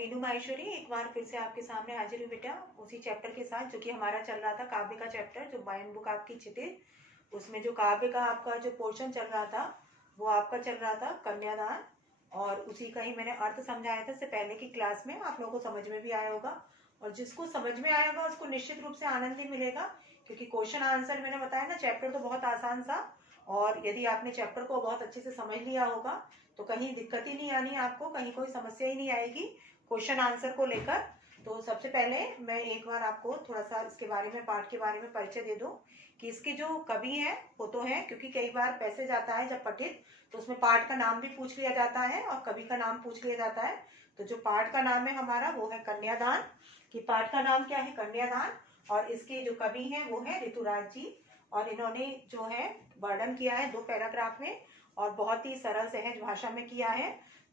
मीनू माहेश्वरी एक बार फिर से आपके सामने हाजिर हूँ बेटा, उसी चैप्टर के साथ जो कि हमारा चल रहा था काव्य का चैप्टर, जो बायन बुक आपकी क्षितिज। उसमें जो काव्य का आपका जो पोर्शन चल रहा था वो आपका चल रहा था कन्यादान। और उसी का ही मैंने अर्थ समझाया था इससे पहले की क्लास में, आप लोगों को समझ में भी आया होगा। और जिसको समझ में आएगा उसको निश्चित रूप से आनंद ही मिलेगा, क्योंकि क्वेश्चन आंसर मैंने बताया ना, चैप्टर तो बहुत आसान सा। और यदि आपने चैप्टर को बहुत अच्छे से समझ लिया होगा तो कहीं दिक्कत ही नहीं आनी, आपको कहीं कोई समस्या ही नहीं आएगी क्वेश्चन आंसर को लेकर। तो सबसे पहले मैं एक बार आपको थोड़ा सा इसके बारे में, पाठ के बारे में परिचय दे दूं कि इसके जो कवि हैं वो तो हैं, क्योंकि कई बार पैसेज आता है जब पठित तो उसमें पाठ का नाम भी पूछ लिया जाता है और कवि का नाम पूछ लिया जाता है। तो जो पाठ का नाम है हमारा वो है कन्यादान, कि पाठ का नाम क्या है, कन्यादान। और इसके जो कवि हैं वो है ऋतुराज जी, और इन्होंने जो है वर्णन किया है 2 पैराग्राफ में और बहुत ही सरल सहज भाषा में किया है।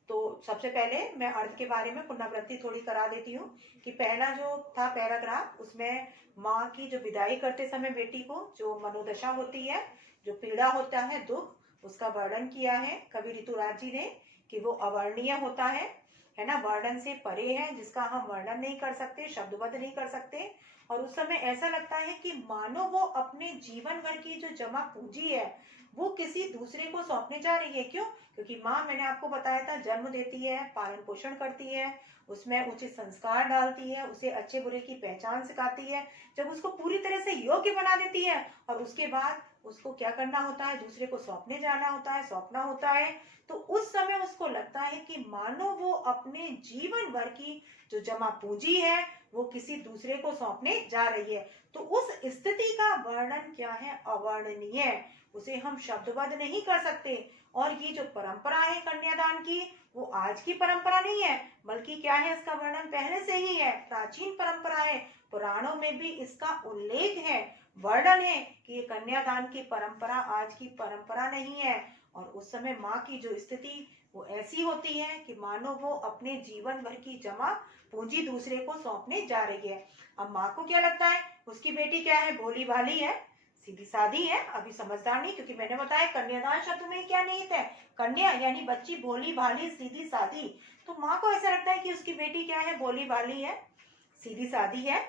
तो सबसे पहले मैं अर्थ के बारे में पुनरावृत्ति थोड़ी करा देती हूँ कि पहला जो था पैराग्राफ उसमें माँ की जो विदाई करते समय बेटी को जो मनोदशा होती है, जो पीड़ा होता है, दुख, उसका वर्णन किया है कवि ऋतुराज जी ने कि वो अवर्णीय होता है ना, वर्णन से परे है, जिसका हम वर्णन नहीं कर सकते, शब्दबद्ध नहीं कर सकते। और उस समय ऐसा लगता है कि मानो वो अपने जीवन भर की जो जमा पूंजी है वो किसी दूसरे को सौंपने जा रही है। क्यों? क्योंकि माँ, मैंने आपको बताया था, जन्म देती है, पालन पोषण करती है, उसमें उचित संस्कार डालती है, उसे अच्छे बुरे की पहचान सिखाती है, जब उसको पूरी तरह से योग्य बना देती है और उसके बाद उसको क्या करना होता है, दूसरे को सौंपने जाना होता है, सौंपना होता है। तो उस समय उसको लगता है कि मानो वो अपने जीवन भर की जो जमा पूंजी है वो किसी दूसरे को सौंपने जा रही है। तो उस स्थिति का वर्णन क्या है, अवर्णनीय, उसे हम शब्दबद्ध नहीं कर सकते। और ये जो परंपरा है कन्यादान की, वो आज की परंपरा नहीं है, बल्कि क्या है, इसका वर्णन पहले से ही है, प्राचीन परंपरा है, पुराणों में भी इसका उल्लेख है, वर्णन है कि ये कन्यादान की परंपरा आज की परंपरा नहीं है। और उस समय माँ की जो स्थिति वो ऐसी होती है कि मानो वो अपने जीवन भर की जमा पूंजी दूसरे को सौंपने जा रही है। अब माँ को क्या लगता है, उसकी बेटी क्या है, भोली भाली है, सीधी सादी है, अभी समझदार नहीं, क्योंकि मैंने बताया कन्यादान शब्द में क्या निहित है, कन्या यानी बच्ची, भोली भाली सीधी सादी। तो माँ को ऐसा लगता है कि उसकी बेटी क्या है, भोली भाली है, सीधी सादी है,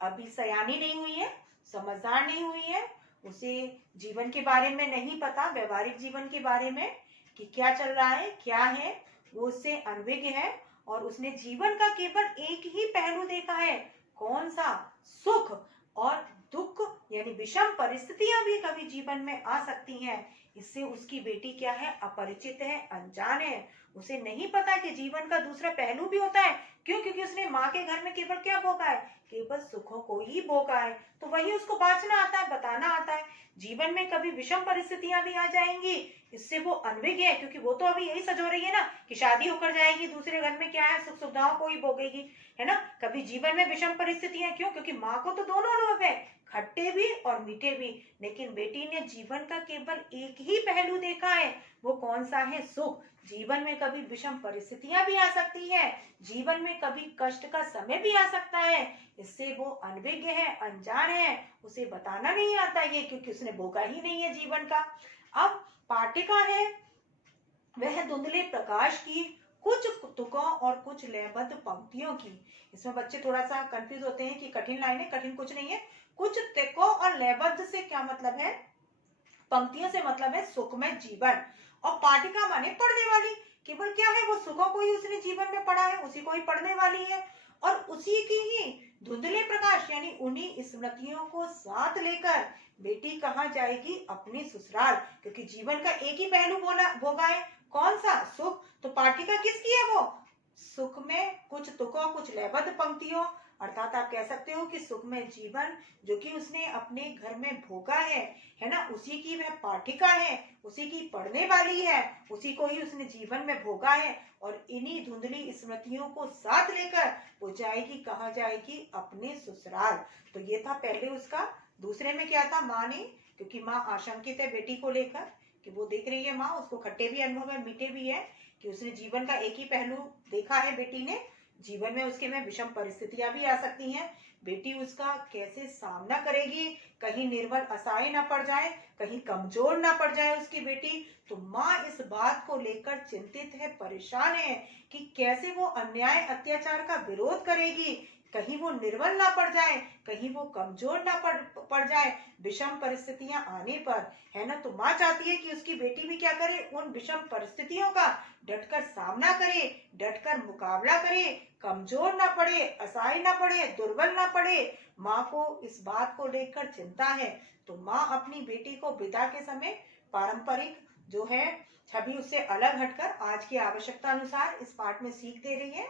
अभी सयानी नहीं हुई है, समझदार नहीं हुई है, उसे जीवन के बारे में नहीं पता, व्यवहारिक जीवन के बारे में कि क्या चल रहा है, क्या है, वो उससे अनभिज्ञ है। और उसने जीवन का केवल एक ही पहलू देखा है, कौन सा, सुख। और दुख यानी विषम परिस्थितियां भी कभी जीवन में आ सकती हैं, इससे उसकी बेटी क्या है, अपरिचित है, अनजान है, उसे नहीं पता कि जीवन का दूसरा पहलू भी होता है। क्यों? क्योंकि उसने माँ के घर में केवल क्या भोगा है, केवल सुखों को ही भोगा है, तो वही उसको बांचना आता है, बताना आता है। जीवन में कभी विषम परिस्थितियां भी आ जाएंगी, इससे वो अनभिज्ञ है, क्योंकि वो तो अभी यही सजो रही है ना कि शादी होकर जाएगी, दूसरे घर में क्या है, सुख सुविधाओं को ही भोगेगी, है ना। कभी जीवन में विषम परिस्थितियां, क्यों? क्योंकि माँ को तो दोनों अनुभव है, खट्टे भी और मीठे भी, लेकिन बेटी ने जीवन का केवल एक ही पहलू देखा है, वो कौन सा है, सुख। जीवन में कभी विषम परिस्थितियां भी आ सकती है, जीवन में कभी कष्ट का समय भी आ सकता है, इससे वो अनभिज्ञ है, अनजान है, उसे बताना नहीं आता ये, क्योंकि उसने भोगा ही नहीं है जीवन का। अब पाठिका है वह धुंधले प्रकाश की कुछ तुकों और कुछ लयबद्ध पंक्तियों की। इसमें बच्चे थोड़ा सा कंफ्यूज होते हैं कि कठिन लाइन है, कठिन कुछ नहीं है। कुछ तुकों और लयबद्ध से क्या मतलब है, पंक्तियों से मतलब है सुखमय जीवन। और पाठिका माने पढ़ने वाली, केवल क्या है, वो सुखों को ही उसने जीवन में पढ़ा है, उसी को ही पढ़ने वाली है। और उसी की ही धुंधले प्रकाश यानी उन्हीं स्मृतियों को साथ लेकर बेटी कहाँ जाएगी, अपनी ससुराल, क्योंकि जीवन का एक ही पहलू भोगा है, कौन सा, सुख। तो पाठिका किसकी है, वो सुख में कुछ तुकों कुछ लयबद्ध पंक्तियों, अर्थात आप कह सकते हो कि सुख में जीवन जो कि उसने अपने घर में भोगा है ना, उसी की वह पाठिका है, उसी की पढ़ने वाली है, उसी को ही उसने जीवन में भोगा है। और इन्हीं धुंधली स्मृतियों को साथ लेकर वो जाएगी, कहाँ जाएगी, अपने ससुराल। तो ये था पहले उसका। दूसरे में क्या था, माँ ने, क्योंकि माँ आशंकित है बेटी को लेकर कि वो देख रही है, माँ उसको खट्टे भी अनुभव है, मीठे भी है, कि उसने जीवन का एक ही पहलू देखा है बेटी ने, जीवन में उसके में विषम परिस्थितियां भी आ सकती हैं, बेटी उसका कैसे सामना करेगी, कहीं निर्बल असहाय ना पड़ जाए, कहीं कमजोर ना पड़ जाए उसकी बेटी। तो माँ इस बात को लेकर चिंतित है, परेशान है कि कैसे वो अन्याय अत्याचार का विरोध करेगी, कहीं वो निर्बल ना पड़ जाए, कहीं वो कमजोर ना पड़ जाए विषम परिस्थितियां आने पर, है ना। तो माँ चाहती है कि उसकी बेटी भी क्या करे, उन विषम परिस्थितियों का डटकर सामना करे, डटकर मुकाबला करे, कमजोर ना पड़े, असहाय ना पड़े, दुर्बल ना पड़े। माँ को इस बात को लेकर चिंता है। तो माँ अपनी बेटी को विदा के समय पारंपरिक जो है छवि उससे अलग हटकर आज की आवश्यकता अनुसार इस पाठ में सीख दे रही है।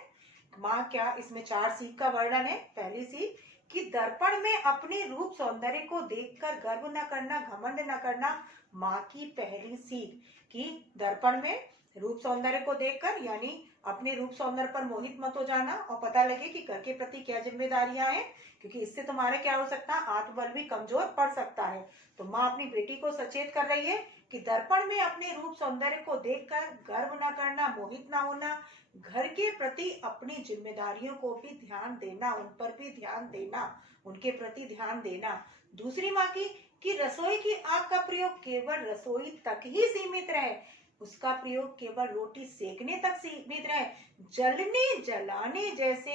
माँ क्या, इसमें 4 सीख का वर्णन है। पहली सीख कि दर्पण में अपने रूप सौंदर्य को देखकर गर्व न करना, घमंड न करना। माँ की पहली सीख कि दर्पण में रूप सौंदर्य को देखकर यानी अपने रूप सौंदर्य पर मोहित मत हो जाना और पता लगे कि घर के प्रति क्या जिम्मेदारियां हैं, क्योंकि इससे तुम्हारे क्या हो सकता है, आत्मबल भी कमजोर पड़ सकता है। तो माँ अपनी बेटी को सचेत कर रही है कि दर्पण में अपने रूप सौंदर्य को देखकर गर्व न करना, मोहित ना होना, घर के प्रति अपनी जिम्मेदारियों को भी ध्यान देना, उन पर भी ध्यान देना, उनके प्रति ध्यान देना। दूसरी माँ की कि रसोई की आग का प्रयोग केवल रसोई तक ही सीमित रहे, उसका प्रयोग केवल रोटी सेकने तक सीमित रहे, जलने जलाने जैसे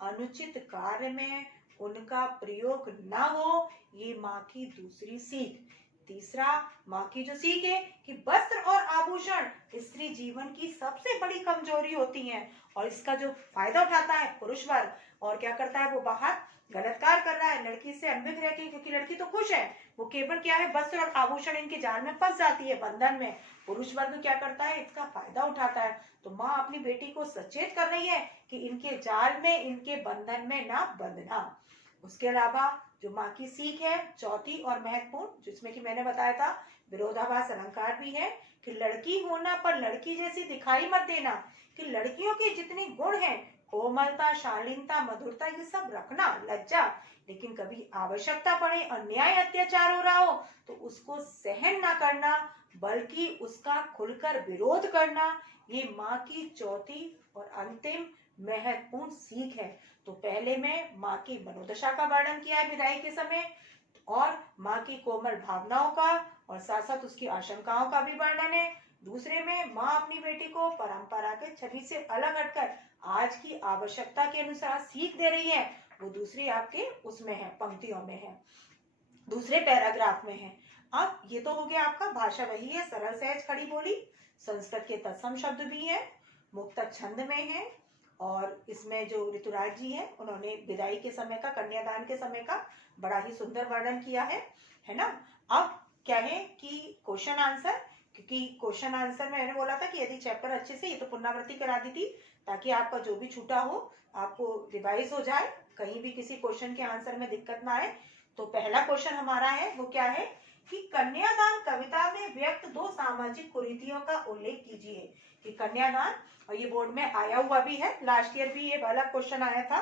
अनुचित कार्य में उनका प्रयोग ना हो। ये माँ की दूसरी सीख। तीसरा माँ की जो सीख है कि वस्त्र और आभूषण स्त्री जीवन की सबसे बड़ी कमजोरी होती है और इसका जो फायदा उठाता है पुरुष वर्ग, और क्या करता है, वो बाहर गलतकार कर रहा है लड़की से अनभिज्ञ रह के, क्योंकि लड़की तो खुश है, वो केवल क्या है, वस्त्र और आभूषण इनके जाल में फंस जाती है, बंधन में। पुरुष वर्ग क्या करता है, इसका फायदा उठाता है। तो माँ अपनी बेटी को सचेत कर रही है कि इनके जाल में, इनके बंधन में ना बंधना। उसके अलावा जो माँ की सीख है चौथी और महत्वपूर्ण, जिसमें कि मैंने बताया था विरोधाभास अलंकार भी है कि लड़की होना पर लड़की जैसी दिखाई मत देना, कि लड़कियों के जितने गुण हैं, कोमलता, शालीनता, मधुरता, ये सब रखना, लज्जा, लेकिन कभी आवश्यकता पड़े, अन्याय अत्याचार हो रहा हो तो उसको सहन ना करना, बल्कि उसका खुलकर विरोध करना। ये माँ की चौथी और अंतिम महत्वपूर्ण सीख है। तो पहले में माँ की मनोदशा का वर्णन किया है विदाई के समय, और माँ की कोमल भावनाओं का और साथ साथ उसकी आशंकाओं का भी वर्णन है। दूसरे में माँ अपनी बेटी को परंपरा के छवि से अलग हटकर आज की आवश्यकता के अनुसार सीख दे रही है। वो दूसरी आपके उसमें है, पंक्तियों में है, दूसरे पैराग्राफ में है। अब ये तो हो गया आपका, भाषा वही है, सरल सहज खड़ी बोली, संस्कृत के तत्सम शब्द भी है, मुक्त छंद में है, और इसमें जो ऋतुराज जी है उन्होंने विदाई के समय का, कन्यादान के समय का बड़ा ही सुंदर वर्णन किया है ना। अब क्या है कि क्वेश्चन आंसर, क्योंकि क्वेश्चन आंसर में मैंने बोला था कि यदि चैप्टर अच्छे से, ये तो पुनरावृत्ति करा दी थी ताकि आपका जो भी छूटा हो आपको रिवाइज हो जाए, कहीं भी किसी क्वेश्चन के आंसर में दिक्कत ना आए। तो पहला क्वेश्चन हमारा है वो क्या है कि कन्यादान कविता में व्यक्त 2 सामाजिक कुरीतियों का उल्लेख कीजिए। कि कन्यादान, और ये बोर्ड में आया हुआ भी है, लास्ट ईयर भी ये वाला क्वेश्चन आया था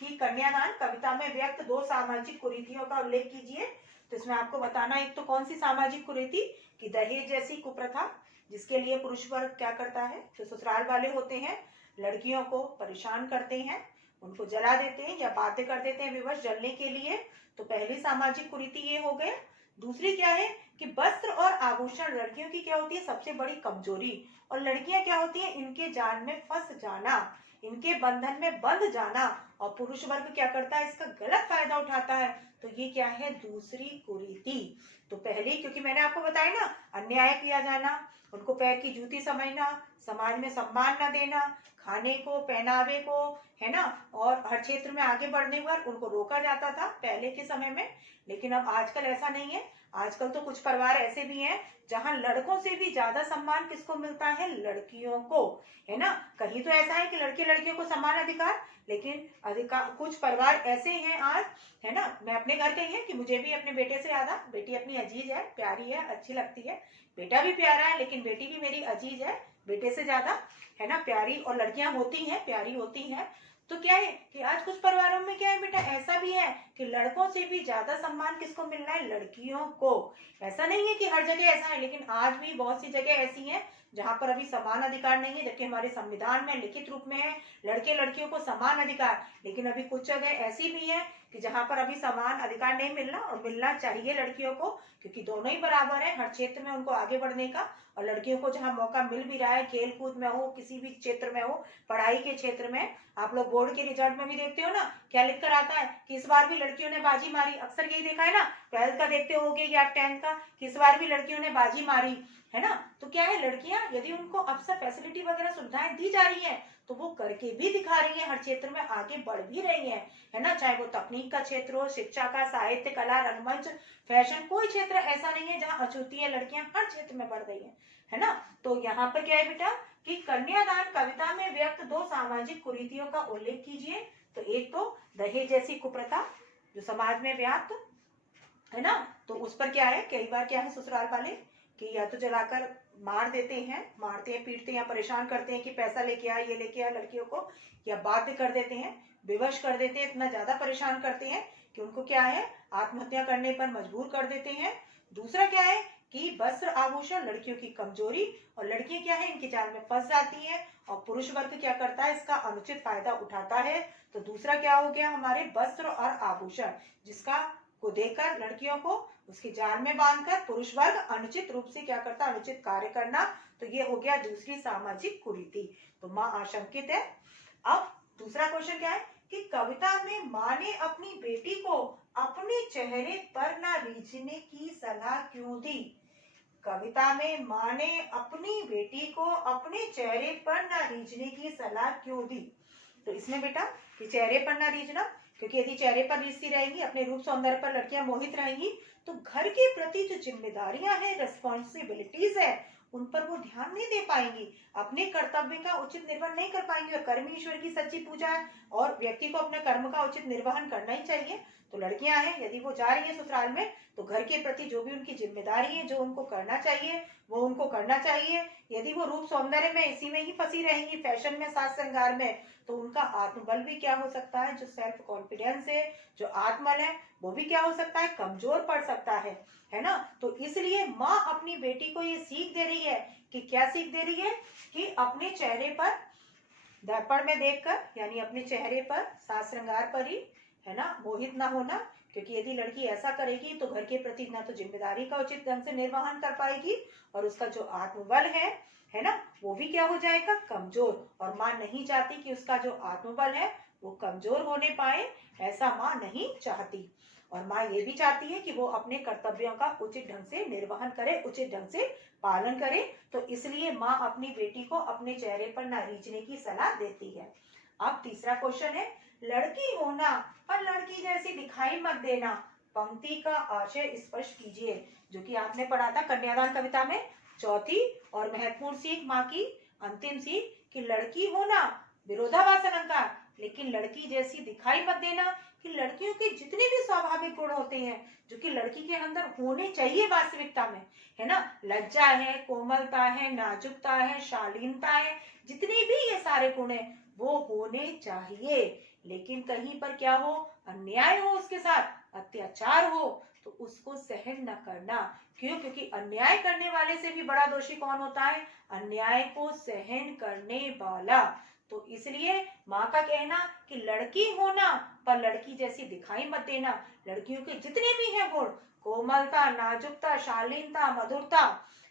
कि कन्यादान कविता में व्यक्त 2 सामाजिक कुरीतियों का उल्लेख कीजिए। तो इसमें आपको बताना, एक तो कौन सी सामाजिक कुरीति, कि दहेज जैसी कुप्रथा जिसके लिए पुरुष वर्ग क्या करता है, जो ससुराल वाले होते हैं लड़कियों को परेशान करते हैं, उनको जला देते हैं या बाध्य कर देते हैं विवश जलने के लिए। तो पहली सामाजिक कुरीति ये हो गए। दूसरी क्या है कि वस्त्र और आभूषण लड़कियों की क्या होती है, सबसे बड़ी कमजोरी, और लड़कियां क्या होती हैं, इनके जाल में फंस जाना, इनके बंधन में बंध जाना, और पुरुष वर्ग क्या करता है, इसका गलत फायदा उठाता है। तो ये क्या है, दूसरी कुरीति। तो पहली, क्योंकि मैंने आपको बताया ना, अन्याय किया जाना, उनको पैर की जूती समझना, समाज में सम्मान न देना, खाने को, पहनावे को, है ना, और हर क्षेत्र में आगे बढ़ने पर उनको रोका जाता था पहले के समय में। लेकिन अब आजकल ऐसा नहीं है। आजकल तो कुछ परिवार ऐसे भी हैं जहां लड़कों से भी ज्यादा सम्मान किसको मिलता है, लड़कियों को, है ना। कहीं तो ऐसा है कि लड़के लड़कियों को समान अधिकार, लेकिन अधिकार कुछ परिवार ऐसे हैं आज, है ना। मैं अपने घर गई है कि मुझे भी अपने बेटे से ज्यादा, बेटी अपनी अजीज है, प्यारी है, अच्छी लगती है, बेटा भी प्यारा है, लेकिन बेटी भी मेरी अजीज है बेटे से ज्यादा, है ना, प्यारी। और लड़कियां होती हैं, प्यारी होती हैं। तो क्या है कि आज कुछ परिवारों में क्या है बेटा, ऐसा भी है कि लड़कों से भी ज्यादा सम्मान किसको मिलना है, लड़कियों को। ऐसा नहीं है कि हर जगह ऐसा है, लेकिन आज भी बहुत सी जगह ऐसी हैं जहां पर अभी समान अधिकार नहीं है, जबकि हमारे संविधान में लिखित रूप में है लड़के लड़कियों को समान अधिकार। लेकिन अभी कुछ जगह ऐसी भी है कि जहां पर अभी समान अधिकार नहीं मिलना और मिलना चाहिए लड़कियों को, क्योंकि दोनों ही बराबर है हर क्षेत्र में उनको आगे बढ़ने का। और लड़कियों को जहां मौका मिल भी रहा है, खेल कूद में हो, किसी भी क्षेत्र में हो, पढ़ाई के क्षेत्र में, आप लोग बोर्ड के रिजल्ट में भी देखते हो ना क्या लिख कर आता है कि इस बार भी लड़कियों ने बाजी मारी। अक्सर यही देखा है ना, 12th का देखते होगे या 10th का, कि इस बार भी लड़कियों ने बाजी मारी, है ना। तो क्या है, लड़कियां यदि उनको अवसर, फैसिलिटी वगैरह सुविधाएं दी जा रही है तो वो करके भी दिखा रही है, हर क्षेत्र में आगे बढ़ भी रही है ना। चाहे वो तकनीक का क्षेत्र हो, शिक्षा का, साहित्य, कला, रंगमंच, फैशन, कोई क्षेत्र ऐसा नहीं है जहाँ अछूती है, लड़कियां हर क्षेत्र में बढ़ रही है ना। तो यहाँ पर क्या है बेटा कि कन्यादान कविता में व्यक्त 2 सामाजिक कुरीतियों का उल्लेख कीजिए। तो एक तो दहेज जैसी कुप्रथा जो समाज में व्याप्त है ना, तो उस पर क्या है, कई बार क्या है ससुराल वाले कि या तो जलाकर मार देते हैं, मारते हैं, पीटते हैं या परेशान करते हैं कि पैसा लेके आ, ये लेके आ लड़कियों को, या बाध्य कर देते हैं, विवश कर देते हैं, इतना ज्यादा परेशान करते हैं कि उनको क्या है आत्महत्या करने पर मजबूर कर देते हैं। दूसरा क्या है कि वस्त्र आभूषण लड़कियों की कमजोरी, और लड़कियां क्या है इनके जाल में फंस जाती है और पुरुष वर्ग क्या करता है, इसका अनुचित फायदा उठाता है। तो दूसरा क्या हो गया, हमारे वस्त्र और आभूषण जिसका को देकर लड़कियों को उसके जाल में बांधकर पुरुष वर्ग अनुचित रूप से क्या करता, अनुचित कार्य करना। तो ये हो गया दूसरी सामाजिक कुरीति। तो माँ आशंकित है। अब दूसरा क्वेश्चन क्या है कि कविता में माँ ने अपनी बेटी को अपने चेहरे पर ना रीझने की सलाह क्यों दी। कविता में माँ ने अपनी बेटी को अपने चेहरे पर ना रीझने की सलाह क्यों दी। तो इसमें बेटा कि चेहरे पर ना रीझना, क्योंकि यदि चेहरे पर रीझती रहेंगी, अपने रूप सौंदर्य पर लड़कियां मोहित रहेंगी, तो घर के प्रति जो जिम्मेदारियां हैं, रेस्पॉन्सिबिलिटीज है, उन पर वो ध्यान नहीं दे पाएंगी, अपने कर्तव्य का उचित निर्वहन नहीं कर पाएंगी। और कर्म ईश्वर की सच्ची पूजा है और व्यक्ति को अपने कर्म का उचित निर्वहन करना ही चाहिए। तो लड़कियां हैं यदि वो जा रही है ससुराल में, तो घर के प्रति जो भी उनकी जिम्मेदारी है, जो उनको करना चाहिए वो उनको करना चाहिए। यदि वो रूप सौंदर्य में इसी में ही फंसी रहेंगी, फैशन में, साज श्रृंगार में, तो उनका आत्मबल भी क्या हो सकता है, जो सेल्फ कॉन्फिडेंस है, जो आत्मबल है, वो भी क्या हो सकता है, कमजोर पड़ सकता है ना। तो इसलिए माँ अपनी बेटी को ये सीख दे रही है कि क्या सीख दे रही है कि अपने चेहरे पर दर्पण में देखकर, यानी अपने चेहरे पर, साज श्रृंगार पर ही, है ना, मोहित ना होना। क्योंकि यदि लड़की ऐसा करेगी तो घर के प्रति ना तो जिम्मेदारी का उचित ढंग से निर्वहन कर पाएगी, और उसका जो आत्मबल है ना, वो भी क्या हो जाएगा, कमजोर। और माँ नहीं चाहती कि उसका जो आत्मबल है वो कमजोर होने पाए, ऐसा माँ नहीं चाहती। और माँ ये भी चाहती है कि वो अपने कर्तव्यों का उचित ढंग से निर्वहन करे, उचित ढंग से पालन करे। तो इसलिए माँ अपनी बेटी को अपने चेहरे पर ना रीझने की सलाह देती है। अब तीसरा क्वेश्चन है, लड़की होना पर लड़की जैसी दिखाई मत देना, पंक्ति का आशय स्पष्ट कीजिए। जो कि आपने पढ़ा था कन्यादान कविता में। चौथी और महत्वपूर्ण सीख माँ की, अंतिम सीख कि लड़की होना विरोधाभास अलंकार, लेकिन लड़की जैसी दिखाई मत देना, कि लड़कियों के जितने भी स्वाभाविक गुण होते हैं जो कि लड़की के अंदर होने चाहिए वास्तविकता में, है ना, लज्जा है, कोमलता है, नाजुकता है, शालीनता है, जितने भी ये सारे गुण हैं वो होने चाहिए। लेकिन कहीं पर क्या हो, अन्याय हो, उसके साथ अत्याचार हो, तो उसको सहन न करना। क्यों? क्योंकि अन्याय करने वाले से भी बड़ा दोषी कौन होता है, अन्याय को सहन करने वाला। तो इसलिए माँ का कहना कि लड़की होना पर लड़की जैसी दिखाई मत देना, लड़कियों के जितने भी हैं गुण, कोमलता, नाजुकता, शालीनता, मधुरता,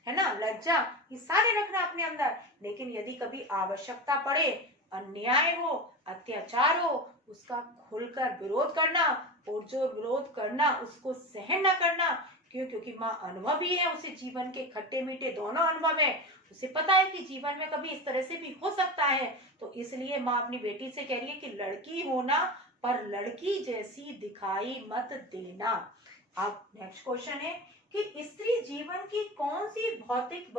है ना, लज्जा, ये सारे रखना अपने अंदर। लेकिन यदि कभी आवश्यकता पड़े, अन्याय हो, अत्याचार हो, उसका खुलकर विरोध करना, और जो विरोध करना उसको सहन न करना। क्यों? क्योंकि माँ अनुभवी है, उसे जीवन के खट्टे मीठे दोनों अनुभव है, उसे पता है कि जीवन में कभी इस तरह से भी हो सकता है। तो इसलिए माँ अपनी बेटी से कह रही है कि लड़की होना पर लड़की जैसी दिखाई मत देना। अब नेक्स्ट क्वेश्चन है कि स्त्री जीवन की कौन सी भौतिक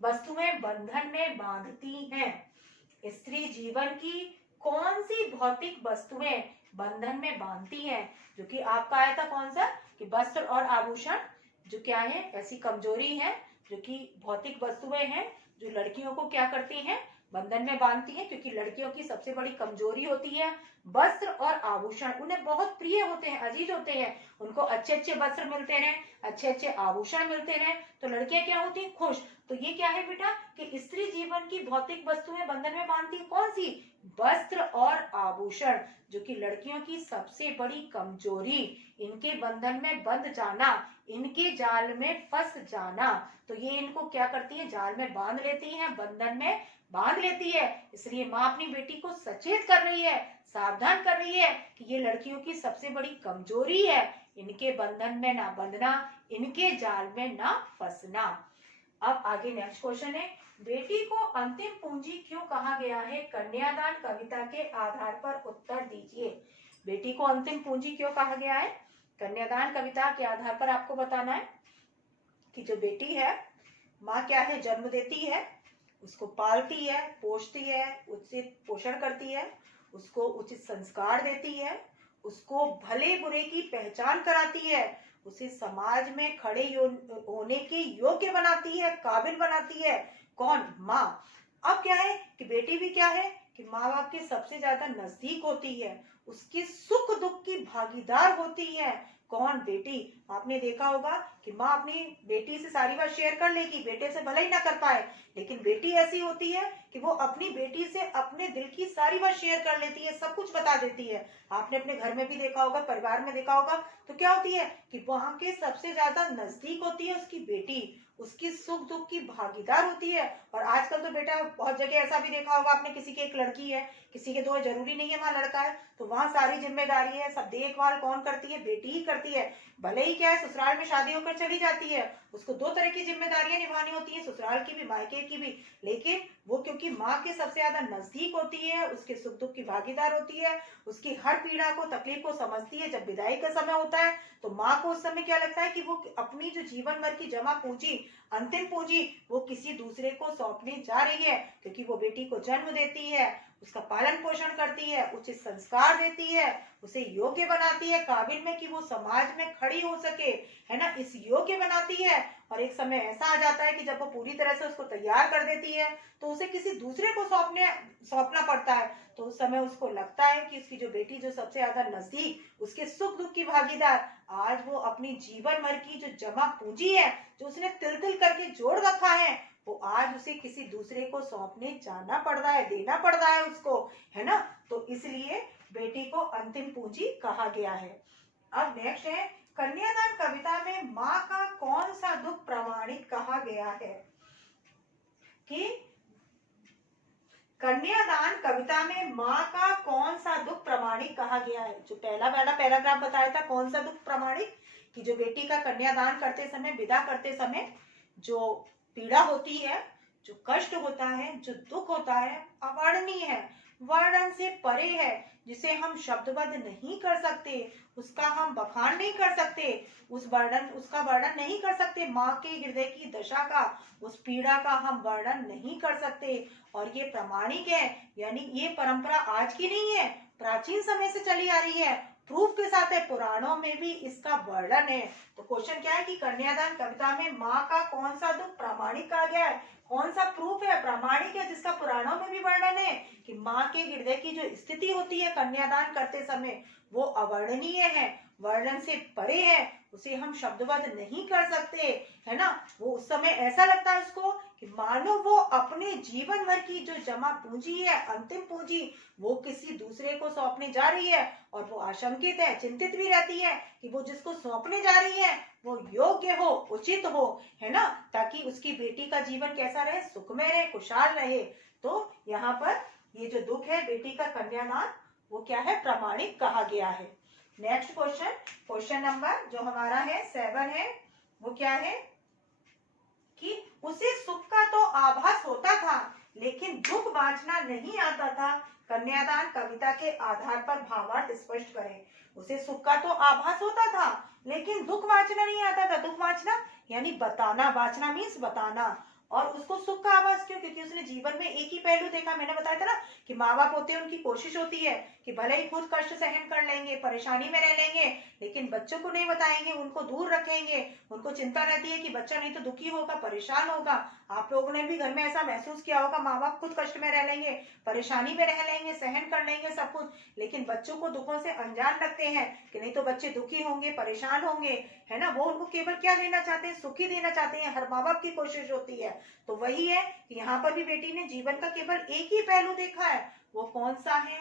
वस्तुएं बंधन में बांधती हैं। स्त्री जीवन की कौन सी भौतिक वस्तुएं बंधन में बांधती हैं। जो कि आपका आया था कौन सा, कि वस्त्र और आभूषण जो क्या है, ऐसी कमजोरी है जो कि भौतिक वस्तुएं हैं जो लड़कियों को क्या करती हैं, बंधन में बांधती हैं। क्योंकि लड़कियों की सबसे बड़ी कमजोरी होती है वस्त्र और आभूषण उन्हें बहुत प्रिय होते हैं, अजीज होते हैं। उनको अच्छे अच्छे वस्त्र मिलते रहे, अच्छे अच्छे आभूषण मिलते रहे, तो लड़कियां क्या होती हैं, खुश। तो ये क्या है बेटा कि स्त्री जीवन की भौतिक वस्तुएं बंधन में बांधती है, कौन सी, वस्त्र और आभूषण, जो कि लड़कियों की सबसे बड़ी कमजोरी, इनके बंधन में बंध जाना, इनके जाल में फंस जाना। तो ये इनको क्या करती है, जाल में बांध लेती है, बंधन में बांध लेती है। इसलिए माँ अपनी बेटी को सचेत कर रही है, सावधान कर रही है कि ये लड़कियों की सबसे बड़ी कमजोरी है, इनके बंधन में ना बंधना, इनके जाल में ना फंसना। अब आगे नेक्स्ट क्वेश्चन है, बेटी को अंतिम पूंजी क्यों कहा गया है, कन्यादान कविता के आधार पर उत्तर दीजिए। बेटी को अंतिम पूंजी क्यों कहा गया है, कन्यादान कविता के आधार पर आपको बताना है कि जो बेटी है, माँ क्या है, जन्म देती है, उसको पालती है, पोषती है, उचित पोषण करती है, उसको उचित संस्कार देती है, उसको भले बुरे की पहचान कराती है, उसे समाज में खड़े होने के योग्य बनाती है, काबिल बनाती है, कौन, माँ। अब क्या है कि बेटी भी क्या है कि माँ बाप के सबसे ज्यादा नजदीक होती है, उसकी सुख दुख की भागीदार होती है, कौन, बेटी। आपने देखा होगा कि माँ अपनी बेटी से सारी बात शेयर कर लेगी, बेटे से भले ही ना कर पाए, लेकिन बेटी ऐसी होती है कि वो अपनी बेटी से अपने दिल की सारी बात शेयर कर लेती है, सब कुछ बता देती है। आपने अपने घर में भी देखा होगा, परिवार में देखा होगा, तो क्या होती है कि वहां के सबसे ज्यादा नजदीक होती है उसकी बेटी, उसकी सुख दुख की भागीदार होती है। और आजकल तो बेटा बहुत जगह ऐसा भी देखा होगा आपने, किसी की एक लड़की है, किसी के दो, जरूरी नहीं है वहां लड़का है, तो वहां सारी जिम्मेदारी है, सब देखभाल कौन करती है, बेटी ही करती है। भले ही क्या है ससुराल में शादी होकर चली जाती है, उसको दो तरह की जिम्मेदारियां निभानी होती है, ससुराल की भी मायके की भी, लेकिन वो क्योंकि माँ के सबसे ज्यादा नजदीक होती है, उसके सुख दुख की भागीदार होती है, उसकी हर पीड़ा को, तकलीफ को समझती है। जब विदाई का समय होता है तो माँ को उस समय क्या लगता है कि वो अपनी जो जीवन भर की जमा पूंजी, अंतिम पूंजी, वो किसी दूसरे को सौंपने जा रही है, क्योंकि वो बेटी को जन्म देती है, उसका पालन पोषण करती है, उचित संस्कार देती है, उसे योग्य बनाती है, काबिल में कि वो समाज में खड़ी हो सके, है ना, इस योग्य बनाती है। और एक समय ऐसा आ जाता है कि जब वो पूरी तरह से उसको तैयार कर देती है, तो उसे किसी दूसरे को सौंपना पड़ता है। तो उस समय उसको लगता है कि उसकी जो बेटी, जो सबसे ज्यादा नजदीक, उसके सुख दुख की भागीदार, आज वो अपनी जीवन भर की जो जमा पूंजी है, जो उसने तिल तिल करके जोड़ रखा है, वो आज उसे किसी दूसरे को सौंपने जाना पड़ रहा है, देना पड़ रहा है उसको, है ना। तो इसलिए बेटी को अंतिम पूंजी कहा गया है। अब नेक्स्ट है, कन्यादान कविता में माँ का कौन सा दुख प्रमाणित कहा गया है, कि कन्यादान कविता में माँ का कौन सा दुख प्रमाणित कहा गया है। जो पहला वाला पैराग्राफ बताया था, कौन सा दुख प्रमाणित, कि जो बेटी का कन्यादान करते समय, विदा करते समय जो पीड़ा होती है, जो कष्ट होता है, जो दुख होता है, अवर्णनीय है, वर्णन से परे है, जिसे हम शब्दबद्ध नहीं कर सकते, उसका हम बखान नहीं कर सकते, उसका वर्णन नहीं कर सकते, माँ के हृदय की दशा का, उस पीड़ा का हम वर्णन नहीं कर सकते। और ये प्रामाणिक है, यानी ये परंपरा आज की नहीं है, प्राचीन समय से चली आ रही है, प्रूफ के साथ है, पुराणों में भी इसका वर्णन है। तो क्वेश्चन क्या है कि कन्यादान कविता में माँ का कौन सा दुख प्रामाणिक कहा गया है, कौन सा प्रूफ है, प्रामाणिक है, जिसका पुराणों में भी वर्णन है कि माँ के हृदय की जो स्थिति होती है कन्यादान करते समय, वो अवर्णनीय है, वर्णन से परे है, उसे हम शब्दबद्ध नहीं कर सकते, है ना। वो उस समय ऐसा लगता है उसको कि मानो वो अपने जीवन भर की जो जमा पूंजी है, अंतिम पूंजी, वो किसी दूसरे को सौंपने जा रही है, और वो आशंकित है, चिंतित भी रहती है कि वो जिसको सौंपने जा रही है वो योग्य हो, उचित हो, है ना, ताकि उसकी बेटी का जीवन कैसा रहे, सुखमय रहे, खुशहाल रहे। तो यहाँ पर ये जो दुख है बेटी का कन्यादान, वो क्या है, प्रामाणिक कहा गया है। नेक्स्ट क्वेश्चन, क्वेश्चन नंबर जो हमारा है 7 है, वो क्या है कि उसे सुख का तो आभास होता था, लेकिन दुख बांचना नहीं आता था। कन्यादान कविता के आधार पर भावार्थ स्पष्ट करें। उसे सुख का तो आभास होता था, लेकिन दुख बांचना नहीं आता था। दुख बांचना यानी बताना, बांचना मीन्स बताना, और उसको सुख का आभास क्यों? क्योंकि उसने जीवन में एक ही पहलू देखा। मैंने बताया था ना कि माँ बाप होते हैं, उनकी कोशिश होती है कि भले ही खुद कष्ट सहन कर लेंगे, परेशानी में रह लेंगे, लेकिन बच्चों को नहीं बताएंगे, उनको दूर रखेंगे। उनको चिंता रहती है कि बच्चा नहीं तो दुखी होगा, परेशान होगा। आप लोगों ने भी घर में ऐसा महसूस किया होगा, माँ बाप खुद कष्ट में रह लेंगे, परेशानी में रह लेंगे, सहन कर लेंगे सब कुछ, लेकिन बच्चों को दुखों से अनजान रखते हैं कि नहीं तो बच्चे दुखी होंगे, परेशान होंगे, है ना। वो उनको केवल क्या देना चाहते हैं? सुखी देना चाहते हैं। हर माँ बाप की कोशिश होती है। तो वही है कि यहाँ पर भी बेटी ने जीवन का केवल एक ही पहलू देखा है। वो कौन सा है?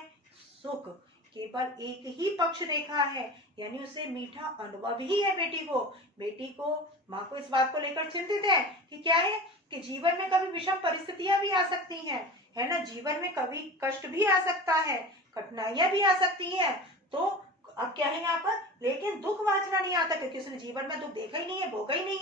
सुख। केवल एक ही पक्ष देखा है, यानी उसे मीठा अनुभव ही है बेटी को। बेटी को, माँ को इस बात को लेकर चिंतित है कि क्या है कि जीवन में कभी विषम परिस्थितियां भी आ सकती हैं, है ना। जीवन में कभी कष्ट भी आ सकता है, कठिनाइयां भी आ सकती हैं। तो अब क्या है यहाँ पर, लेकिन दुख वाचना नहीं आता क्योंकि उसने जीवन में दुख देखा ही नहीं है, भोगा ही नहीं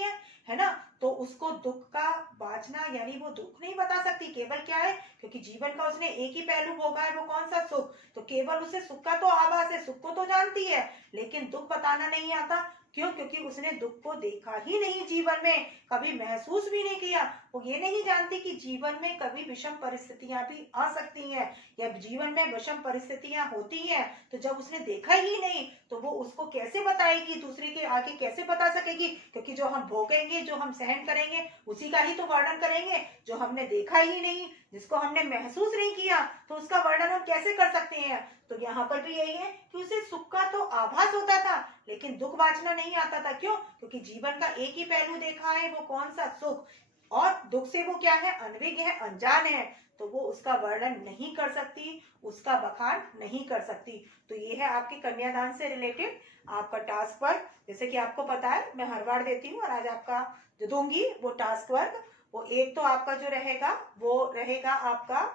है ना। तो उसको दुख का वाचना यानी वो दुख नहीं बता सकती। केवल क्या है, क्योंकि जीवन का उसने एक ही पहलू भोगा है, वो कौन सा? सुख। तो केवल उसे सुख का तो आभास है, सुख को तो जानती है, लेकिन दुख बताना नहीं आता। क्यों? क्योंकि उसने दुख को देखा ही नहीं, जीवन में कभी महसूस भी नहीं किया। वो ये नहीं जानती कि जीवन में कभी विषम परिस्थितियां भी आ सकती हैं, या जीवन में विषम परिस्थितियां होती हैं। तो जब उसने देखा ही नहीं तो वो उसको कैसे बताएगी, दूसरे के आगे कैसे बता सकेगी? क्योंकि जो हम भोगेंगे, जो हम सहन करेंगे, उसी का ही तो वर्णन करेंगे। जो हमने देखा ही नहीं, जिसको हमने महसूस नहीं किया, तो उसका वर्णन हम कैसे कर सकते हैं? तो यहाँ पर भी यही है कि उसे सुख का तो आभास होता था, लेकिन दुख वाचना नहीं आता था। क्यों? क्योंकि जीवन का एक ही पहलू देखा है, वो कौन सा? सुख। और दुख से वो क्या है? अनभिज्ञ है, अनजान है। तो वो उसका वर्णन नहीं कर सकती, उसका बखान नहीं कर सकती। तो ये है आपके कन्यादान से रिलेटेड आपका टास्क वर्क। जैसे कि आपको पता है मैं हर बार देती हूँ, और आज आपका जो दूंगी वो टास्क वर्क, वो एक तो आपका जो रहेगा वो रहेगा आपका,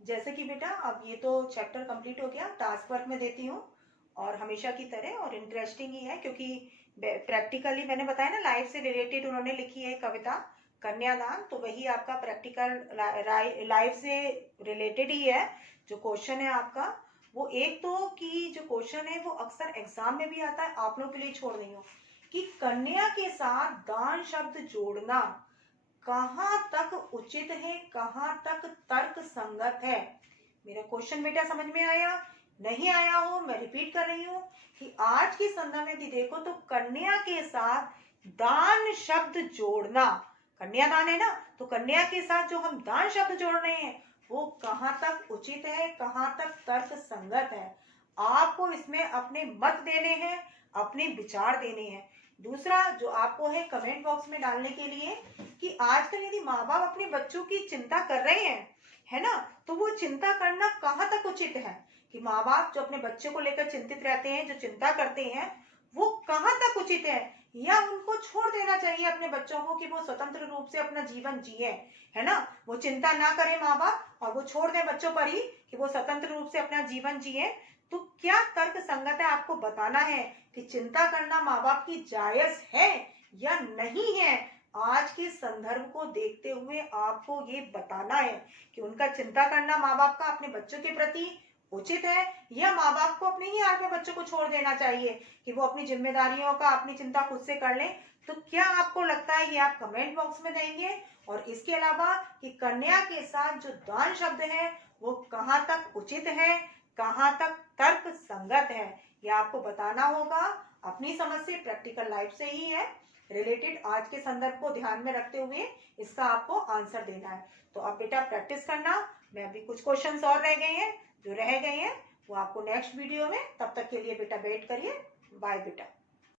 जैसे कि बेटा अब ये तो चैप्टर कंप्लीट हो गया, टास्क वर्क में देती हूँ और हमेशा की तरह, और इंटरेस्टिंग ही है क्योंकि प्रैक्टिकली मैंने बताया ना, लाइफ से रिलेटेड उन्होंने लिखी है कविता कन्यादान, तो वही आपका प्रैक्टिकल लाइफ से रिलेटेड ही है। जो क्वेश्चन है आपका वो एक तो कि जो क्वेश्चन है वो अक्सर एग्जाम में भी आता है, आप लोगों के लिए छोड़ रही हूँ, कि कन्या के साथ दान शब्द जोड़ना कहाँ तक उचित है, कहाँ तक तर्क संगत है। मेरा क्वेश्चन बेटा समझ में आया? नहीं आया हो मैं रिपीट कर रही हूँ कि आज के संदर्भ में यदि देखो तो कन्या के साथ दान शब्द जोड़ना, कन्यादान है ना, तो कन्या के साथ जो हम दान शब्द जोड़ रहे हैं वो कहाँ तक उचित है, कहाँ तक तर्क संगत है। आपको इसमें अपने मत देने हैं, अपने विचार देने हैं। दूसरा जो आपको है कमेंट बॉक्स में डालने के लिए कि आजकल यदि माँ बाप अपने बच्चों की चिंता कर रहे हैं, है ना, तो वो चिंता करना कहाँ तक उचित है। कि माँ बाप जो अपने बच्चों को लेकर चिंतित रहते हैं, जो चिंता करते हैं, वो कहाँ तक उचित है, या उनको छोड़ देना चाहिए अपने बच्चों को कि वो स्वतंत्र रूप से अपना जीवन जिए, है ना। वो चिंता ना करे माँ बाप और वो छोड़ दें बच्चों पर ही कि वो स्वतंत्र रूप से अपना जीवन जिए। तो क्या तर्क संगत है, आपको बताना है कि चिंता करना माँ बाप की जायज है या नहीं है। आज के संदर्भ को देखते हुए आपको ये बताना है कि उनका चिंता करना माँ बाप का अपने बच्चों के प्रति उचित है, या माँ बाप को अपने ही हाथ में बच्चों को छोड़ देना चाहिए कि वो अपनी जिम्मेदारियों का, अपनी चिंता खुद से कर लें। तो क्या आपको लगता है, ये आप कमेंट बॉक्स में देंगे। और इसके अलावा कि कन्या के साथ जो दान शब्द है वो कहाँ तक उचित है, कहाँ तक तर्क संगत है, ये आपको बताना होगा। अपनी समझ से, प्रैक्टिकल लाइफ से ही है रिलेटेड, आज के संदर्भ को ध्यान में रखते हुए इसका आपको आंसर देना है। तो अब बेटा प्रैक्टिस करना। मैं अभी कुछ क्वेश्चंस और रह गए हैं, जो रह गए हैं वो आपको नेक्स्ट वीडियो में, तब तक के लिए बेटा वेट करिए। बाय बेटा।